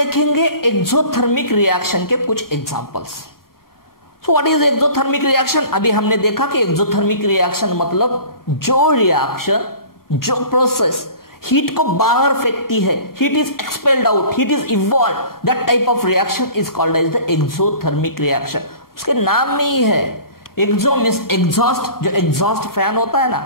देखेंगे exothermic reaction के कुछ examples. So what is exothermic reaction? अभी हमने देखा कि एक्सोथर्मिक रिएक्शन मतलब जो रिएक्शन, जो प्रोसेस हीट को बाहर फेंकती है, heat is expelled out, heat is evolve, that type of reaction is called as the exothermic reaction. उसके नाम में ही है, एक्सो मींस एग्जॉस्ट। जो एग्जॉस्ट फैन होता है ना,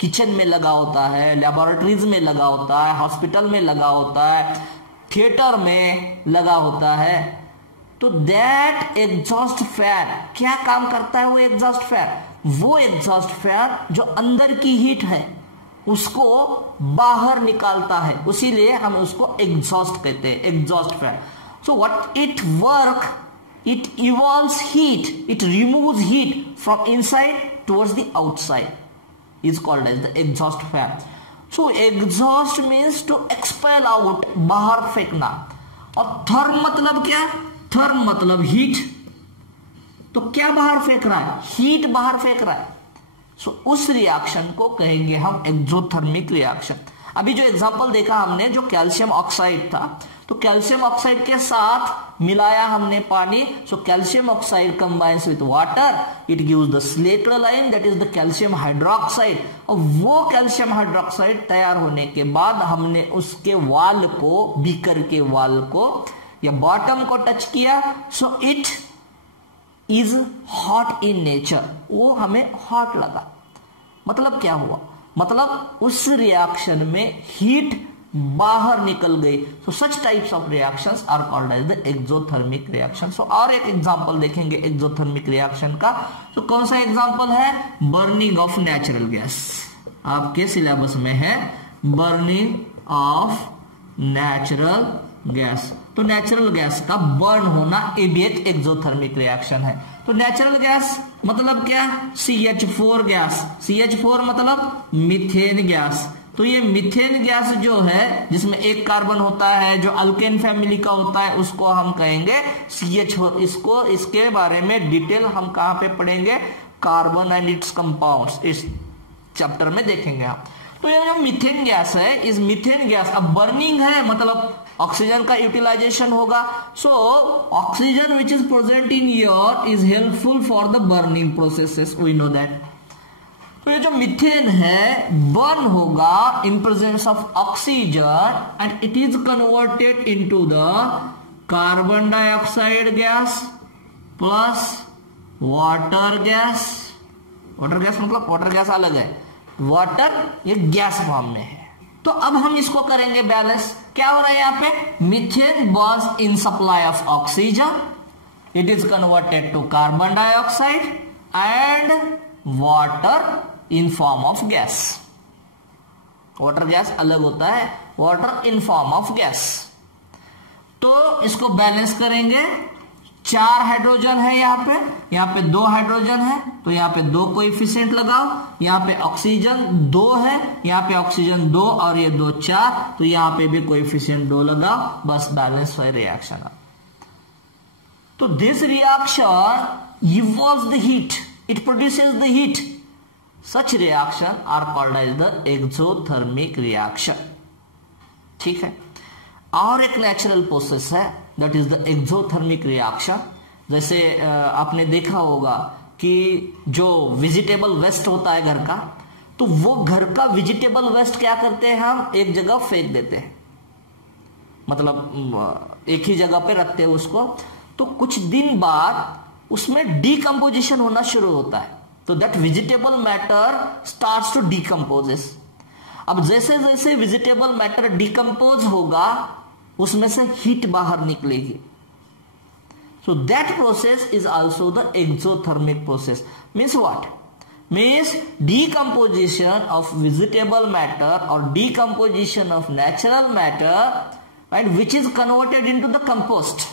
किचन में लगा होता है, लैबोरेटरीज में लगा होता है, हॉस्पिटल में लगा होता है, थिएटर में लगा होता है, तो दैट एग्जॉस्ट फैन क्या काम करता है? वो एग्जॉस्ट फैन, वो एग्जॉस्ट फैन जो अंदर की हीट है उसको बाहर निकालता है, उसीलिए हम उसको एग्जॉस्ट कहते हैं, exhaust fan. So what it work, it evolves heat, it removes heat from inside towards the outside, is called as the exhaust fan. So exhaust means to expel out, बाहर फेंकना। और थर्म मतलब क्या? Therm मतलब heat. तो क्या बाहर फेंक रहा है? हीट बाहर फेंक रहा है। सो उस रिएक्शन को कहेंगे हम एक्सोथर्मिक रिएक्शन। अभी जो एग्जांपल देखा हमने, जो कैल्शियम ऑक्साइड था, तो कैल्शियम ऑक्साइड के साथ मिलाया हमने पानी, so calcium oxide combines with water, it gives the slaked lime, that is the calcium hydroxide. और वो कैल्शियम हाइड्रोक्साइड तैयार होने के बाद हमने उसके वाल को, बीकर के वाल को या बॉटम को टच किया, so it is hot in nature, वो हमें हॉट लगा। मतलब क्या हुआ? मतलब उस रिएक्शन में हीट बाहर निकल गई। So such types of reactions are called as the exothermic reaction. So और एक एग्जांपल देखेंगे एक्सोथर्मिक रिएक्शन का। तो कौन सा एग्जांपल है? Burning of natural gas. आपके सिलेबस में है बर्निंग ऑफ नेचुरल गैस। तो नेचुरल गैस का बर्न होना, ये भी एक एक्सोथर्मिक रिएक्शन है। तो नेचुरल गैस मतलब क्या? CH4 gas. CH4 मतलब मीथेन गैस। तो ये मीथेन गैस जो है, जिसमें एक कार्बन होता है, जो अल्केन फैमिली का होता है, उसको हम कहेंगे CH4। इसको, इसके बारे में डिटेल हम कहां पे पढ़ेंगे? कार्बन एंड इट्स कंपाउंड्स, इस चैप्टर में देखेंगे हम। तो ये जो मीथेन गैस है, इस मीथेन गैस अब बर्निंग है, मतलब ऑक्सीजन का यूटिलाइजेशन होगा। So oxygen which is present in air is helpful for the burning processes, we know that. तो ये जो मीथेन है बर्न होगा in presence of oxygen and it is converted into the carbon dioxide gas plus water gas. Water gas मतलब water gas अलग है, water ये gas form में है। तो अब हम इसको करेंगे बैलेंस। क्या हो रहा है यहाँ पे? Methane burns in supply of oxygen, it is converted to carbon dioxide and water in form of gas. Water gas अलग होता है, water in form of gas. तो इसको बैलेंस करेंगे। 4 हाइड्रोजन है यहाँ पे 2 हाइड्रोजन है, तो यहाँ पे 2 कोएफिशिएंट लगाओ। यहाँ पे ऑक्सीजन 2 है, यहाँ पे ऑक्सीजन 2 और ये 2 4, तो यहाँ पे भी कोएफिशिएंट 2 लगाओ, बस बैलेंस है रिएक्शन। तो this reaction evolves the heat, it produces the heat. Such reaction are called as the exothermic reaction. ठीक है। और एक नेचुरल प्रोसेस है, that is the exothermic reaction. जैसे आपने देखा होगा कि जो वेजिटेबल वेस्ट होता है घर का, तो वो घर का वेजिटेबल वेस्ट क्या करते हैं, हम एक जगह फेंक देते हैं, मतलब एक ही जगह पे रखते हैं उसको। तो कुछ दिन बाद उसमें डीकंपोजिशन होना शुरू होता है, तो that vegetable matter starts to decomposes. अब जैसे जैसे वेजिटेबल मैटर डीकंपोज होगा, उसमें से हीट बाहर निकलेगी। So that process is also the exothermic process. Means what? Means decomposition of vegetable matter or decomposition of natural matter, and which is converted into the compost,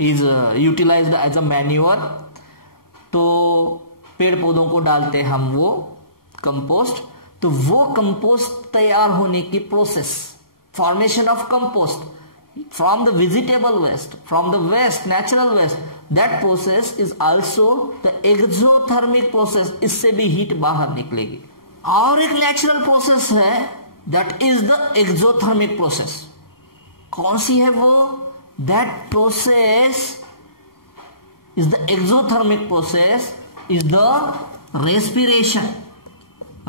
is utilized as a manure. तो पेड़ पौधों को डालते हम वो compost, तो वो compost तैयार होने की process, formation of compost from the vegetable waste, from the waste, natural waste, that process is also the exothermic process. इससे भी हीट बाहर निकलेगी। और एक नेचुरल प्रोसेस है, that is the exothermic process. कौन सी है वो? That process is the exothermic process, is the respiration.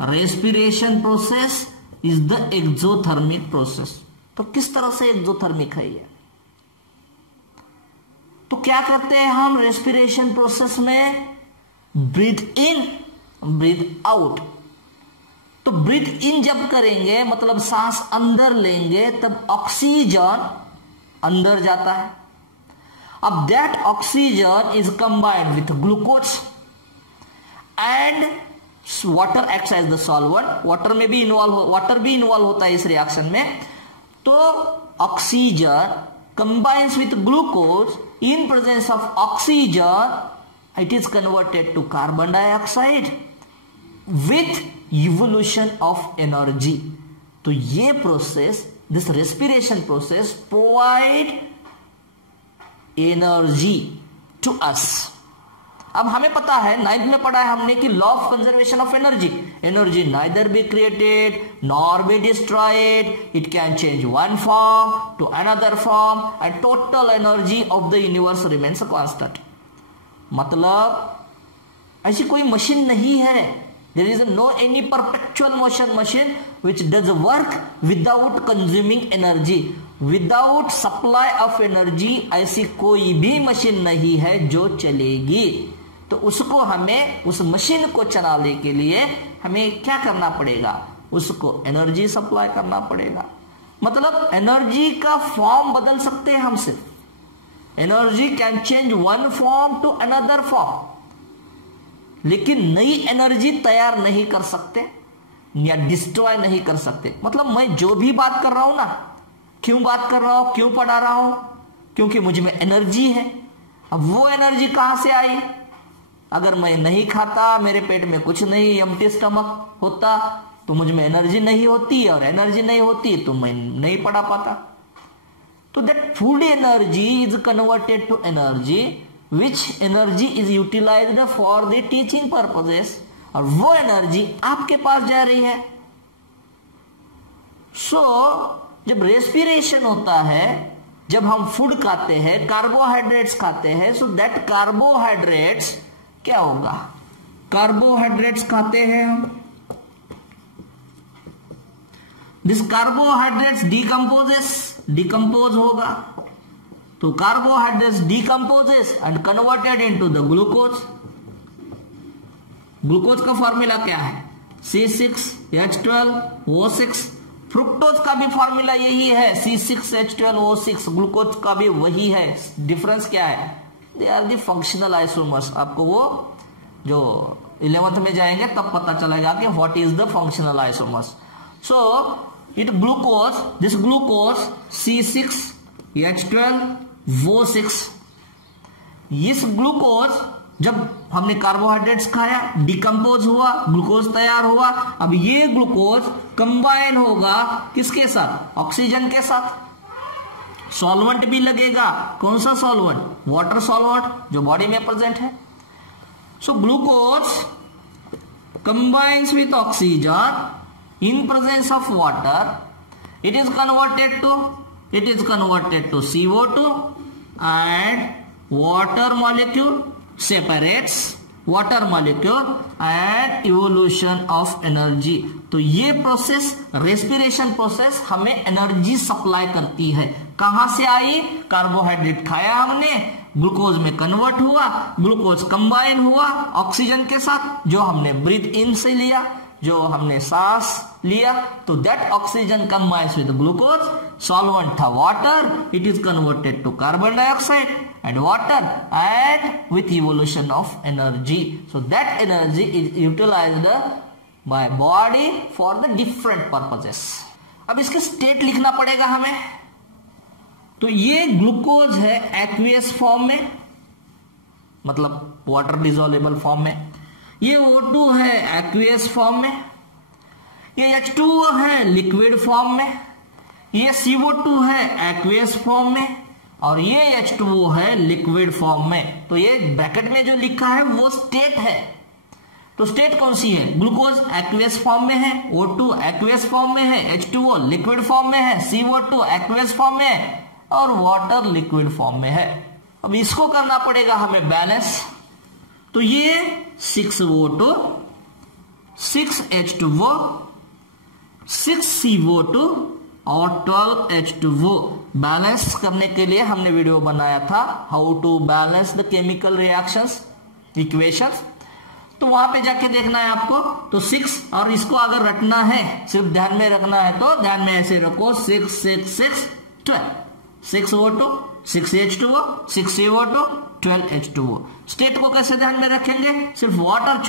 Respiration process is the exothermic process. तो किस तरह से एक्सोथर्मिक है ये? तो क्या करते हैं हम रेस्पिरेशन प्रोसेस में? ब्रीथ इन, ब्रीथ आउट. तो ब्रीथ इन जब करेंगे मतलब सांस अंदर लेंगे तब ऑक्सीजन अंदर जाता है. अब that oxygen is combined with glucose and water acts as the solvent. Water भी इन्वॉल्व होता है इस रिएक्शन में. तो oxygen combines with glucose. In presence of oxygen, it is converted to carbon dioxide with evolution of energy. तो ये process, this respiration process provide energy to us. अब हमें पता है, 9th में पढ़ा है हमने कि law of conservation of energy. Energy neither be created nor be destroyed. It can change one form to another form and total energy of the universe remains constant. मतलब ऐसी कोई मशीन नहीं है. There is no any perpetual motion machine which does work without consuming energy. Without supply of energy ऐसी कोई भी machine नहीं है जो चलेगी. तो उसको हमें, उस मशीन को चलाने के लिए हमें क्या करना पड़ेगा? उसको एनर्जी सप्लाई करना पड़ेगा. मतलब एनर्जी का फॉर्म बदल सकते हैं हम सिर्फ. Energy can change one form to another form, लेकिन नई एनर्जी तैयार नहीं कर सकते या डिस्ट्रॉय नहीं कर सकते. मतलब मैं जो भी बात कर रहा हूं ना, क्यों बात कर रहा हूं, क्यों पढ़ा रहा हूं? क्योंकि मुझ में एनर्जी है. अब वो एनर्जी कहां से आई? अगर मैं नहीं खाता, मेरे पेट में कुछ नहीं, एम्प्टी स्टमक होता, तो मुझ में एनर्जी नहीं होती, और एनर्जी नहीं होती तो मैं नहीं पढ़ा पाता. तो that food energy is converted to energy, which energy is utilised for the teaching purposes. और वो एनर्जी आपके पास जा रही है. जब रेस्पिरेशन होता है, जब हम फूड खाते हैं, कार्बोहाइड्रेट्स खाते हैं, सो दैट कार्बोहाइड्रेट्स क्या होगा? कार्बोहाइड्रेट्स खाते हैं हम, दिस कार्बोहाइड्रेट्स डिकम्पोज होगा. तो carbohydrates decomposes and converted into the glucose. Glucose का फॉर्मूला क्या है? C6H12O6. फ्रुक्टोज का भी फॉर्मूला यही है, C6H12O6. ग्लूकोज का भी वही है. डिफरेंस क्या है? They are the functional isomers. आपको वो जो 11th में जाएंगे तब पता चलेगा कि what is the functional isomers. So it glucose, this glucose C6H12O6. इस ग्लूकोज जब हमने कार्बोहाइड्रेट्स खाया, डिकम्पोज हुआ, ग्लूकोज तैयार हुआ. अब ये ग्लूकोज कंबाइन होगा किसके साथ? ऑक्सीजन के साथ. सॉल्वेंट भी लगेगा. कौन सा सॉल्वेंट? वाटर सॉल्वेंट, जो बॉडी में प्रेजेंट है. So glucose combines with oxygen in presence of water. It is converted to CO2 and water molecule separates water molecule and evolution of energy. तो ये प्रोसेस, रेस्पिरेशन प्रोसेस, हमें energy supply करती है. कहां से आई? Carbohydrate खाया हमने, ग्लूकोज में कन्वर्ट हुआ, ग्लूकोज कंबाइन हुआ ऑक्सीजन के साथ, जो हमने ब्रीथ इन से लिया, जो हमने सांस लिया. तो that oxygen combines with glucose. Solvent था water, it is converted to carbon dioxide and water and with evolution of energy. So that energy is utilized by body for the different purposes. अब इसके state लिखना पड़ेगा हमें. तो ये glucose है aqueous form में, मतलब वाटर डिसॉल्वेबल फॉर्म में. ये O2 है एक्वियस फॉर्म में. ये H2O है लिक्विड फॉर्म में. ये CO2 है एक्वियस फॉर्म में, और ये H2O है लिक्विड फॉर्म में. तो ये ब्रैकेट में जो लिखा है वो स्टेट है. तो स्टेट कौन सी है? ग्लूकोज एक्वियस फॉर्म में है, O2 एक्वियस फॉर्म में है, H2O लिक्विड फॉर्म में है, CO2 एक्वियस फॉर्म में है और वाटर लिक्विड फॉर्म में है। अब इसको करना पड़ेगा हमें बैलेंस। तो ये 6O2, 6H2O, 6CO2 और 12H2O बैलेंस करने के लिए हमने वीडियो बनाया था, how to balance the chemical reactions equations. तो वहां पे जाके देखना है आपको। तो 6 और इसको अगर रटना है, सिर्फ ध्यान में रखना है तो ध्यान में ऐसे रखो 6 6 6 12, 6O2, 6H2O, 6CO2, 12H2O। State को कैसे ध्यान में रखेंगे? सिर्फ वाटर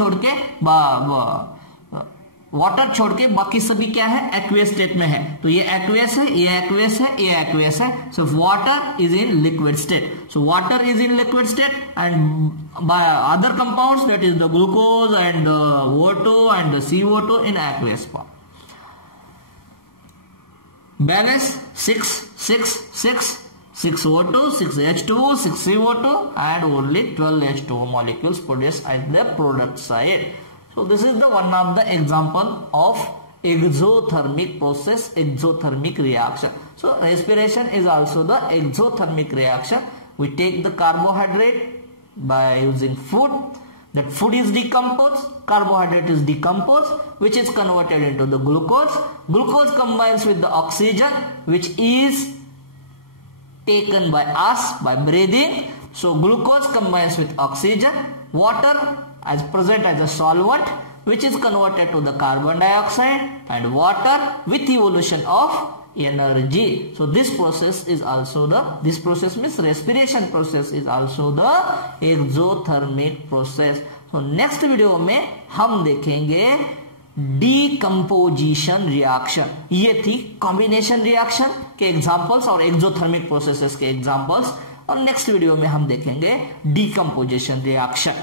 छोड़ के बाकी सभी क्या है? एक्वियस स्टेट में है। तो ये एक्वियस है, ये एक्वियस है, ये एक्वियस है। So water is in liquid state. So water is in liquid state and by other compounds that is the glucose and O2 and CO2 in aqueous form. Balance 6 6 6 6O2, 6H2O, 6CO2 and only 12H2O molecules produced at the product side. So this is the one of the example of exothermic process, exothermic reaction. So respiration is also the exothermic reaction. We take the carbohydrate by using food. That food is decomposed, carbohydrate is decomposed, which is converted into the glucose. Glucose combines with the oxygen, which is taken by us by breathing. So glucose combines with oxygen. Water as present as a solvent, which is converted to the carbon dioxide, and water with evolution of energy. So this process is also this process means respiration process is also the exothermic process. So next video में हम देखेंगे decomposition reaction. ये थी combination reaction के examples और exothermic processes के examples, और next video में हम देखेंगे decomposition reaction.